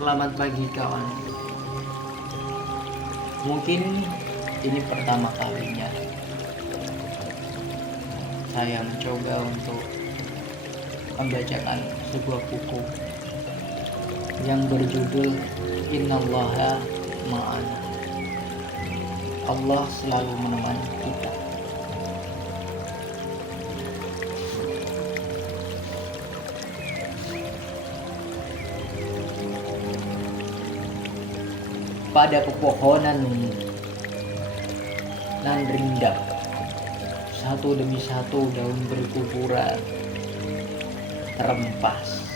Selamat pagi kawan. Mungkin ini pertama kalinya saya mencoba untuk membacakan sebuah buku yang berjudul Innallaha Ma'ana. Allah selalu menemani kita. Pada pepohonan nan rindang, satu demi satu daun berguguran, terempas,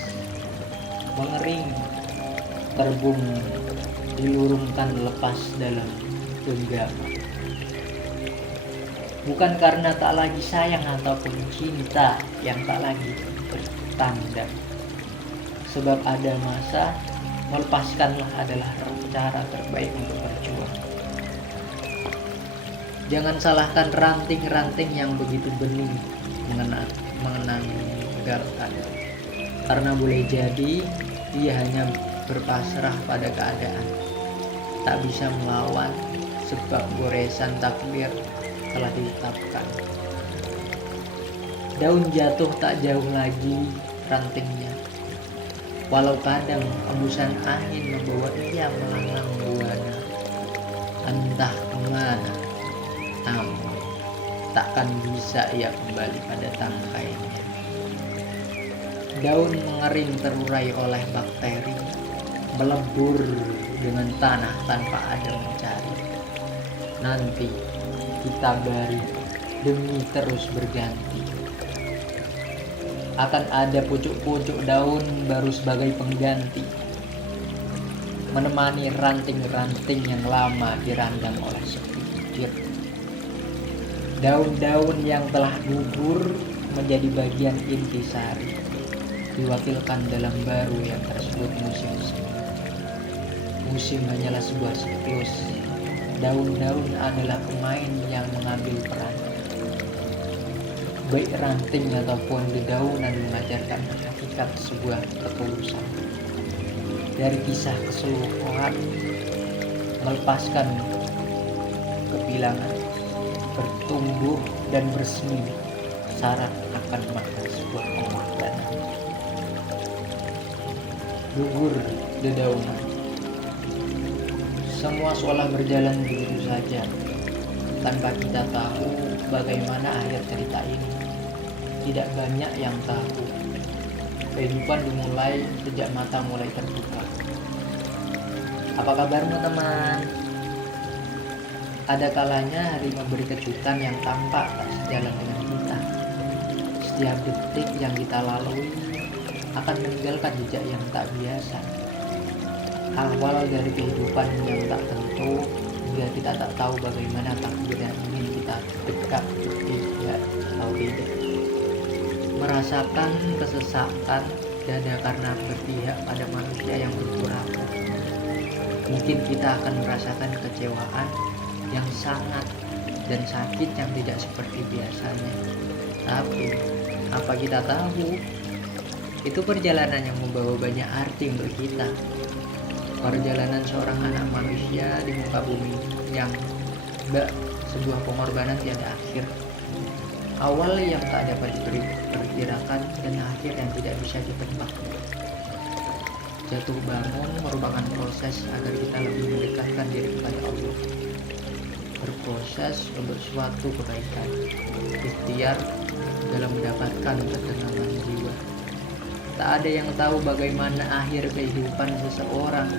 mengering, terbung, dilurungkan lepas dalam genggaman. Bukan karena tak lagi sayang ataupun cinta yang tak lagi bertanda, sebab ada masa melepaskanlah adalah cara terbaik untuk berjuang. Jangan salahkan ranting-ranting yang begitu bening mengenanggarkan, karena boleh jadi ia hanya berpasrah pada keadaan, tak bisa melawan sebab goresan takdir telah ditetapkan. Daun jatuh tak jauh lagi rantingnya, walau kadang embusan angin membawa ia melanglang buana entah kemana, namun takkan bisa ia kembali pada tangkainya. Daun mengering terurai oleh bakteri, melebur dengan tanah tanpa ada mencari. Nanti kita bari demi terus berganti. Akan ada pucuk-pucuk daun baru sebagai pengganti, menemani ranting-ranting yang lama dirandang oleh sepi. Daun-daun yang telah gugur menjadi bagian intisari, diwakilkan dalam baru yang tersebut musim semi. Musim hanyalah sebuah siklus. Daun-daun adalah pemain yang mengambil peran. Baik ranting ataupun dedaunan mengajarkan hakikat sebuah ketulusan. Dari kisah keseluruhan, melepaskan kebilangan, bertumbuh dan bersemi, syarat akan makna sebuah pengorbanan. Gugur dedaunan. Semua seolah berjalan begitu saja, tanpa kita tahu bagaimana akhir cerita ini. Tidak banyak yang tahu. Kehidupan dimulai sejak mata mulai terbuka. Apa kabarmu teman? Ada kalanya hari memberi kejutan yang tampak tak sejalan dengan kita. Setiap detik yang kita lalui akan meninggalkan jejak yang tak biasa. Awal dari kehidupan yang tak tentu, hingga kita tak tahu bagaimana takdir yang ingin kita dekat tidak atau tidak. Merasakan kesesakan dada karena berpihak pada manusia yang berpura-pura. Mungkin kita akan merasakan kecewaan yang sangat dan sakit yang tidak seperti biasanya. Tapi apa kita tahu, itu perjalanan yang membawa banyak arti untuk kita. Perjalanan seorang anak manusia di muka bumi yang sebuah pengorbanan tiada akhir. Awal yang tak dapat diperkirakan dan akhir yang tidak bisa ditebak. Jatuh bangun merupakan proses agar kita lebih mendekatkan diri kepada Allah. Berproses untuk suatu kebaikan. Ikhtiar dalam mendapatkan ketenangan jiwa. Tak ada yang tahu bagaimana akhir kehidupan seseorang.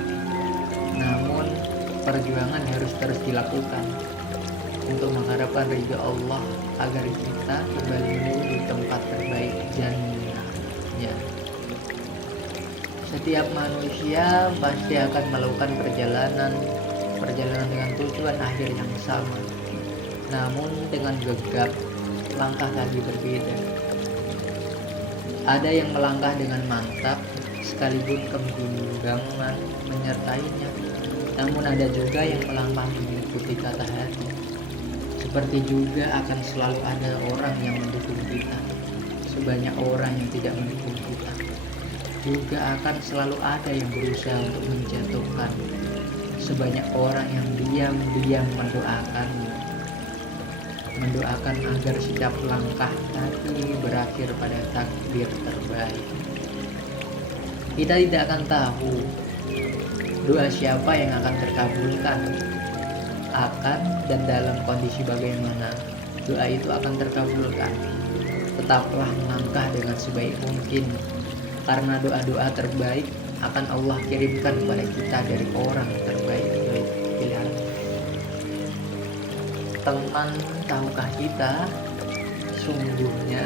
Namun perjuangan harus terus dilakukan untuk mengharapkan ridha Allah agar kita kembali menuju tempat terbaik jannahnya. Setiap manusia pasti akan melakukan perjalanan dengan tujuan akhir yang sama, namun dengan gegap langkah kaki berbeda. Ada yang melangkah dengan mantap sekaligus kebimbangan menyertainya, namun ada juga yang melangkah mengikuti kata hati. Seperti juga akan selalu ada orang yang mendukung kita, sebanyak orang yang tidak mendukung kita. juga akan selalu ada yang berusaha untuk menjatuhkan. Sebanyak orang yang diam-diam mendoakan agar setiap langkah kaki berakhir pada takdir terbaik. Kita tidak akan tahu doa siapa yang akan terkabulkan, dan dalam kondisi bagaimana doa itu akan terkabulkan. Tetaplah melangkah dengan sebaik mungkin, karena doa-doa terbaik akan Allah kirimkan kepada kita dari orang terbaik pilihan. Teman, tahukah kita, sungguhnya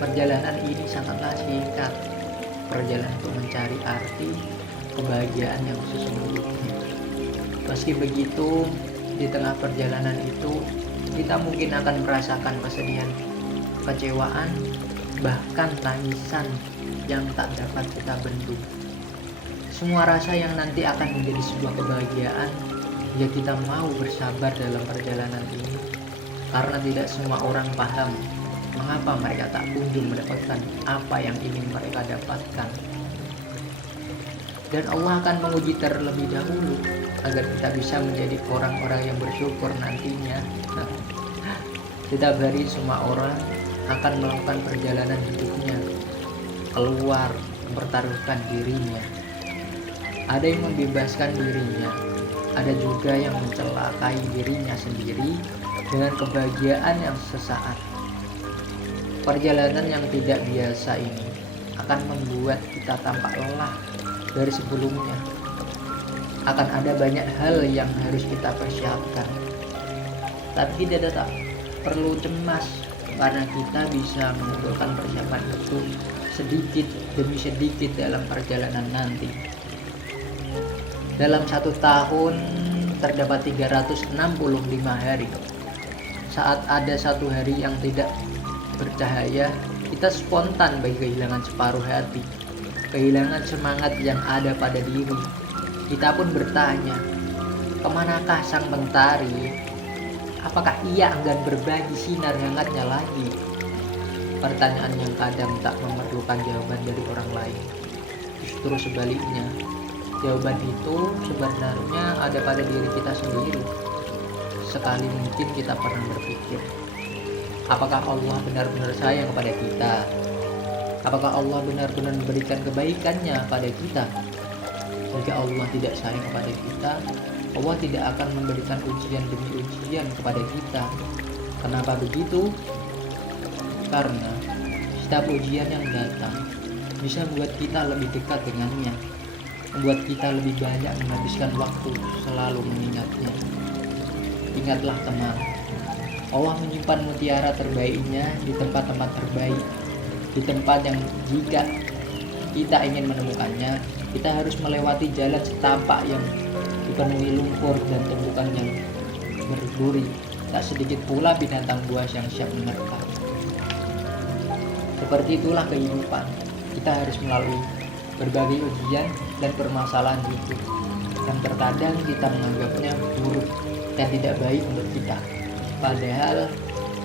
perjalanan ini sangatlah singkat. Perjalanan untuk mencari arti kebahagiaan yang sesungguhnya. Meski begitu, di tengah perjalanan itu kita mungkin akan merasakan kesedihan, kecewaan, bahkan tangisan yang tak dapat kita bendung. Semua rasa yang nanti akan menjadi sebuah kebahagiaan jika kita mau bersabar dalam perjalanan ini, karena tidak semua orang paham mengapa mereka tak kunjung mendapatkan apa yang ingin mereka dapatkan. Dan Allah akan menguji terlebih dahulu agar kita bisa menjadi orang-orang yang bersyukur nantinya. Setiap hari semua orang akan melakukan perjalanan hidupnya, keluar mempertaruhkan dirinya. Ada yang membebaskan dirinya, ada juga yang mencelakai dirinya sendiri dengan kebahagiaan yang sesaat. Perjalanan yang tidak biasa ini akan membuat kita tampak lelah dari sebelumnya. Akan ada banyak hal yang harus kita persiapkan. Tapi tidak perlu cemas, karena kita bisa mengumpulkan persiapan itu sedikit demi sedikit dalam perjalanan nanti. Dalam 1 tahun terdapat 365 hari. Saat ada 1 hari yang tidak bercahaya, kita spontan bagi kehilangan separuh hati, kehilangan semangat yang ada pada diri. Kita pun bertanya, kemanakah sang mentari? Apakah ia enggan berbagi sinar hangatnya lagi? Pertanyaan yang kadang tak memerlukan jawaban dari orang lain. Justru sebaliknya, jawaban itu sebenarnya ada pada diri kita sendiri. Sekali mungkin kita pernah berpikir, apakah Allah benar-benar sayang kepada kita? Apakah Allah benar-benar memberikan kebaikannya pada kita? Jika Allah tidak sayang kepada kita, Allah tidak akan memberikan ujian demi ujian kepada kita. Kenapa begitu? Karena setiap ujian yang datang bisa membuat kita lebih dekat dengannya, membuat kita lebih banyak menghabiskan waktu selalu mengingatnya. Ingatlah teman, Allah menyimpan mutiara terbaiknya di tempat-tempat terbaik, di tempat yang jika kita ingin menemukannya, kita harus melewati jalan setapak yang dipenuhi lumpur dan tumbukan yang berduri. Tak sedikit pula binatang buas yang siap menerkam. Seperti itulah kehidupan. Kita harus melalui berbagai ujian dan permasalahan hidup yang terkadang kita menganggapnya buruk dan tidak baik untuk kita. Padahal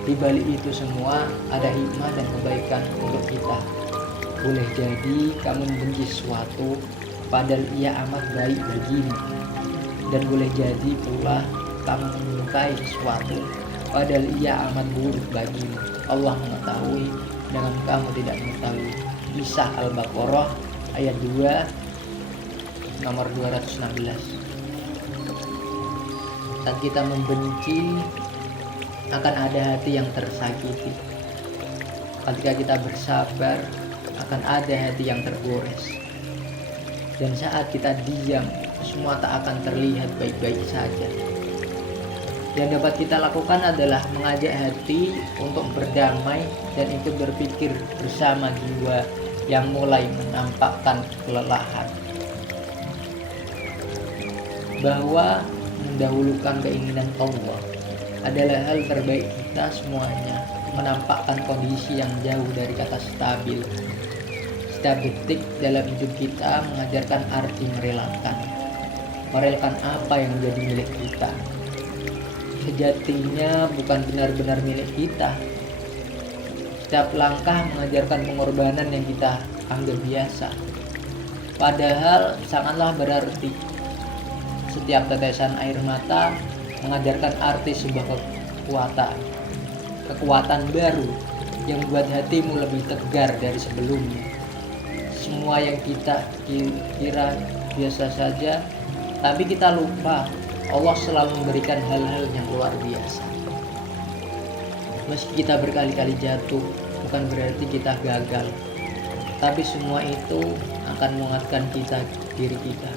di balik itu semua ada hikmah dan kebaikan untuk kita. Boleh jadi kamu membenci sesuatu padahal ia amat baik bagimu, dan boleh jadi pula kamu menyukai sesuatu padahal ia amat buruk bagimu. Allah mengetahui dengan kamu tidak mengetahui. Kisah Al-Baqarah ayat 2 nomor 216. Saat kita membenci, akan ada hati yang tersakiti. Ketika kita bersabar, akan ada hati yang tergores. Dan saat kita diam, semua tak akan terlihat baik-baik saja. Yang dapat kita lakukan adalah mengajak hati untuk berdamai dan ikut berpikir bersama jiwa yang mulai menampakkan kelelahan, bahwa mendahulukan keinginan Allah adalah hal terbaik kita semuanya. Menampakkan kondisi yang jauh dari kata stabil. Setiap detik dalam hidup kita mengajarkan arti merelakan apa yang menjadi milik kita. Sejatinya bukan benar-benar milik kita. Setiap langkah mengajarkan pengorbanan yang kita anggap biasa. Padahal sangatlah berarti. Setiap tetesan air mata mengajarkan arti sebuah kekuatan baru yang membuat hatimu lebih tegar dari sebelumnya. Semua yang kita kira biasa saja, tapi kita lupa Allah selalu memberikan hal-hal yang luar biasa. Meski kita berkali-kali jatuh, bukan berarti kita gagal, tapi semua itu akan menguatkan diri kita.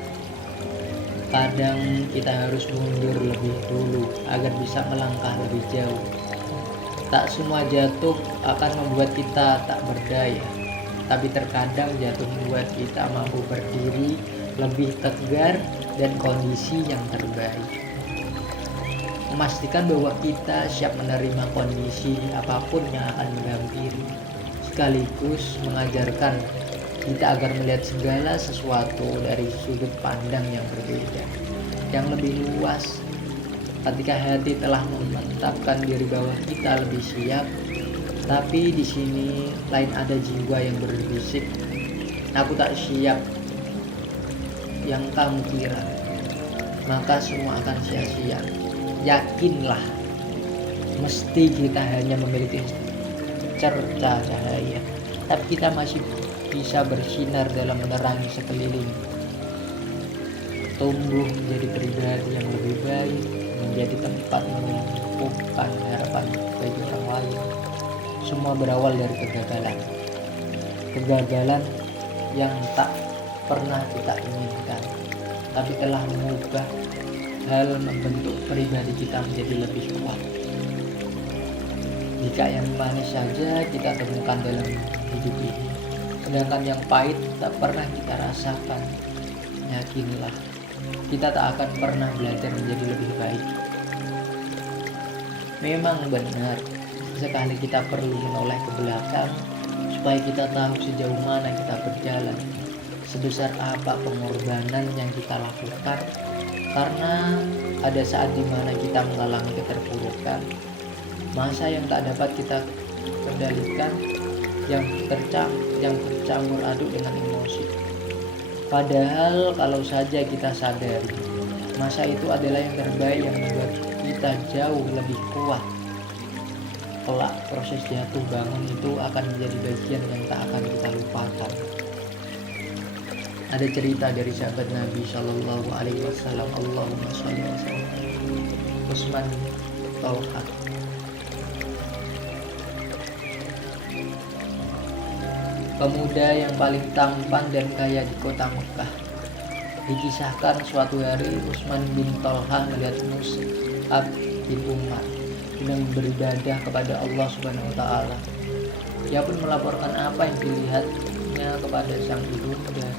Kadang kita harus mundur lebih dulu agar bisa melangkah lebih jauh. Tak semua jatuh akan membuat kita tak berdaya, tapi terkadang jatuh membuat kita mampu berdiri lebih tegar dan kondisi yang terbaik. Memastikan bahwa kita siap menerima kondisi apapun yang akan menghampiri, sekaligus mengajarkan kita agar melihat segala sesuatu dari sudut pandang yang berbeda, yang lebih luas. Ketika hati telah memantapkan diri bahwa kita lebih siap, tapi di sini lain ada jiwa yang berbisik, "Aku tak siap yang kamu kira," maka semua akan sia-sia. Yakinlah, mesti kita hanya memiliki cerca cahaya, tapi kita masih bisa bersinar dalam menerangi sekeliling. Tumbuh menjadi pribadi yang lebih baik, menjadi tempat menumpukan harapan bagi orang lain. Semua berawal dari kegagalan yang tak pernah kita inginkan, tapi telah mengubah hal membentuk pribadi kita menjadi lebih kuat. Jika yang manis saja kita temukan dalam hidup ini, sedangkan yang pahit tak pernah kita rasakan, yakinlah kita tak akan pernah belajar menjadi lebih baik. Memang benar, sekali kita perlu menoleh ke belakang supaya kita tahu sejauh mana kita berjalan, sebesar apa pengorbanan yang kita lakukan, karena ada saat dimana kita mengalami keterpurukan, masa yang tak dapat kita kendalikan, yang bercampur aduk dengan emosi. Padahal kalau saja kita sadari, masa itu adalah yang terbaik yang membuat kita jauh lebih kuat. Kelak proses jatuh bangun itu akan menjadi bagian yang tak akan kita lupakan. Ada cerita dari sahabat Nabi Shallallahu Alaihi Wasallam, Allahumma sholli wa sallim, Utsman bin Talha. Pemuda yang paling tampan dan kaya di kota Mekah. Dikisahkan suatu hari Utsman bin Talha melihat Mus'ab bin Umar sedang beribadah kepada Allah Subhanahu wa taala. Ia pun melaporkan apa yang dilihatnya kepada sang ibunda.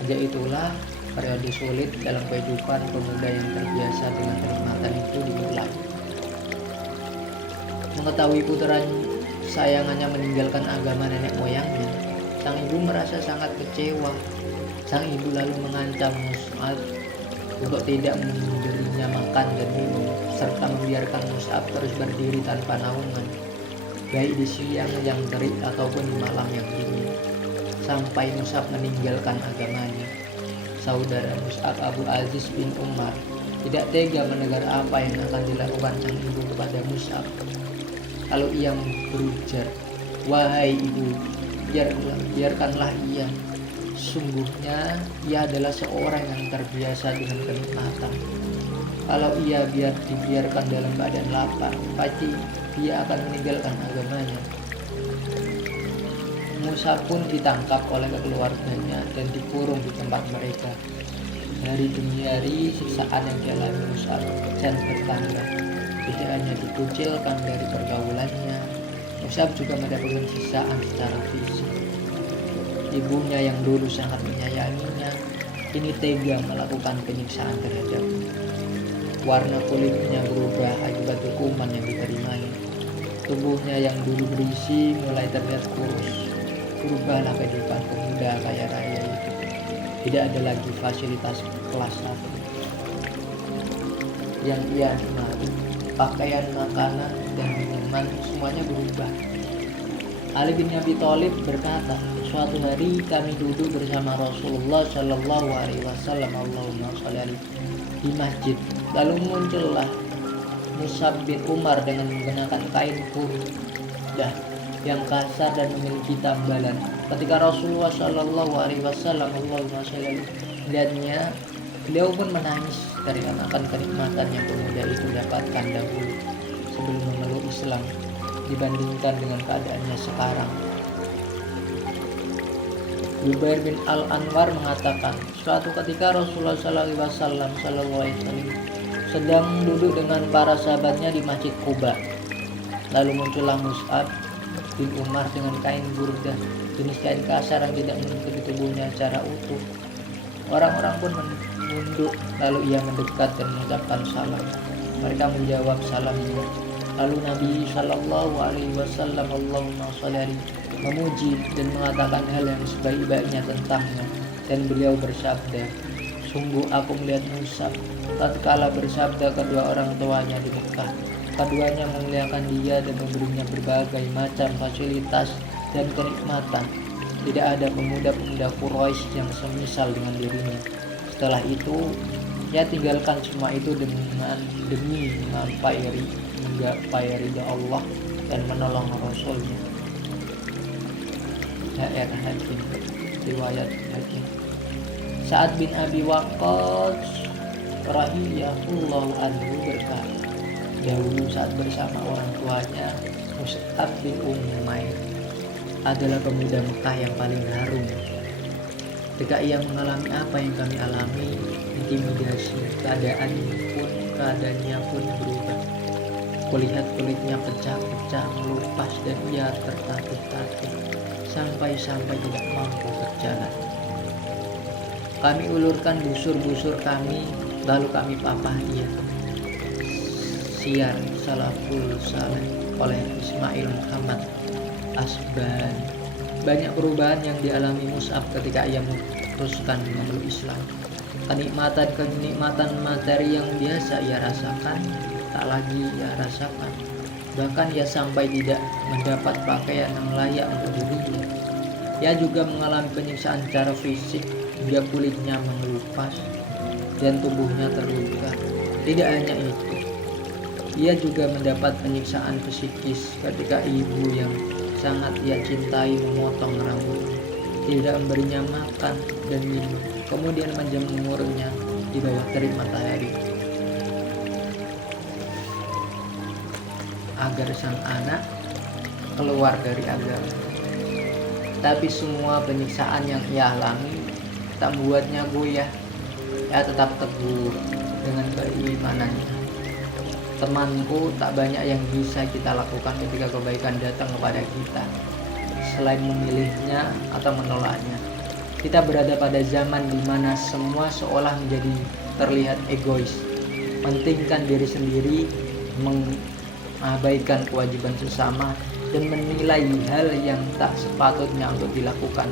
Sejak itulah periode sulit dalam kehidupan pemuda yang terbiasa dengan kenikmatan itu dimulai. Mengetahui putra sayangannya meninggalkan agama nenek moyangnya, sang ibu merasa sangat kecewa. Sang ibu lalu mengancam Mus'ab untuk tidak memberinya makan dan minum, serta membiarkan Mus'ab terus berdiri tanpa naungan, baik di siang yang terik ataupun di malam yang dingin, sampai Mus'ab meninggalkan agamanya. Saudara Mus'ab, Abu Aziz bin Umar, tidak tega mendengar apa yang akan dilakukan sang ibu kepada Mus'ab. Lalu ia berujar, "Wahai ibu, biarkanlah ia. Sungguhnya ia adalah seorang yang terbiasa dengan kenikmatan. Kalau ia dibiarkan dalam keadaan lapar, pasti dia akan meninggalkan agamanya." Musa pun ditangkap oleh keluarganya dan dikurung di tempat mereka. Hari demi hari siksaan yang dialami Musa dan bertambah. Tidak hanya dikucilkan dari pergaulannya, Musa juga mendapatkan siksaan secara fisik. Ibunya yang dulu sangat menyayanginya, kini tega melakukan penyiksaan terhadapnya. Warna kulitnya berubah akibat hukuman yang diterimanya. Tubuhnya yang dulu berisi mulai terlihat kurus. Berubahlah kehidupan pemuda kaya raya itu. Tidak ada lagi fasilitas kelas 1 yang ia nikmati. Pakaian, makanan, dan minuman semuanya berubah. Ali bin Abi Thalib berkata, suatu hari kami duduk bersama Rasulullah Shallallahu Alaihi Wasallam Allahumma sholli alaihi di masjid. Lalu muncullah Mus'ab bin Umar dengan menggunakan kain burdah yang kasar dan memiliki tambalan. Ketika Rasulullah Shallallahu Alaihi Wasallam Allahumma sholli alaihi melihatnya, beliau pun menangis karena akan kenikmatan yang pemuda itu dapatkan dahulu sebelum memeluk Islam dibandingkan dengan keadaannya sekarang. Jubair bin Al-Anwar mengatakan, suatu ketika Rasulullah SAW sedang duduk dengan para sahabatnya di Masjid Quba. Lalu muncullah Mus'ab bin Umar dengan kain burdah, jenis kain kasar yang tidak menutupi tubuhnya secara utuh. Orang-orang pun menunduk, lalu ia mendekat dan mengucapkan salam. Mereka menjawab salamnya. Lalu Nabi Shallallahu Alaihi Wasallam Allahumma sholli alaihi memuji dan mengatakan hal yang sebaik-baiknya tentangnya, dan beliau bersabda, sungguh aku melihat Mus'ab tatkala bersabda kedua orang tuanya di Mekah. Keduanya memuliakan dia dan memberinya berbagai macam fasilitas dan kenikmatan. Tidak ada pemuda-pemuda Quraisy yang semisal dengan dirinya. Setelah itu, ia tinggalkan semua itu demi menggapai ridha Allah dan menolong Rasulnya. HR Hakim, riwayat Hakim. Sa'ad bin Abi Waqqas radhiyallahu anhu berkata, dahulu saat bersama orang tuanya, Mus'ab bin Umair adalah pemuda Mekah yang paling harum. Ketika ia mengalami apa yang kami alami, intimidasi, keadaannya pun berubah. Kulihat kulitnya pecah-pecah, melupas, dan ia tertatih-tatih sampai tidak mampu berjalan. Kami ulurkan busur-busur kami, lalu kami papah ia. Syiar Salaful Saleh oleh Ismail Muhammad Asban. Banyak perubahan yang dialami Mus'ab ketika ia meneruskan memeluk Islam. Kenikmatan materi yang biasa ia rasakan tak lagi ia rasakan. Bahkan ia sampai tidak mendapat pakaian yang layak untuk dirinya. Ia juga mengalami penyiksaan secara fisik hingga kulitnya mengelupas dan tubuhnya terluka. Tidak hanya itu, ia juga mendapat penyiksaan psikis ketika ibu yang sangat ia cintai memotong rambutnya, tidak memberinya makan dan minum, kemudian menjemurnya di bawah terik matahari agar sang anak keluar dari agama. Tapi semua penyiksaan yang ia alami tak membuatnya goyah. Ia tetap teguh dengan keimanannya. Temanku, tak banyak yang bisa kita lakukan ketika kebaikan datang kepada kita selain memilihnya atau menolaknya. Kita berada pada zaman di mana semua seolah menjadi terlihat egois, mementingkan diri sendiri, mengabaikan kewajiban sesama, dan menilai hal yang tak sepatutnya untuk dilakukan.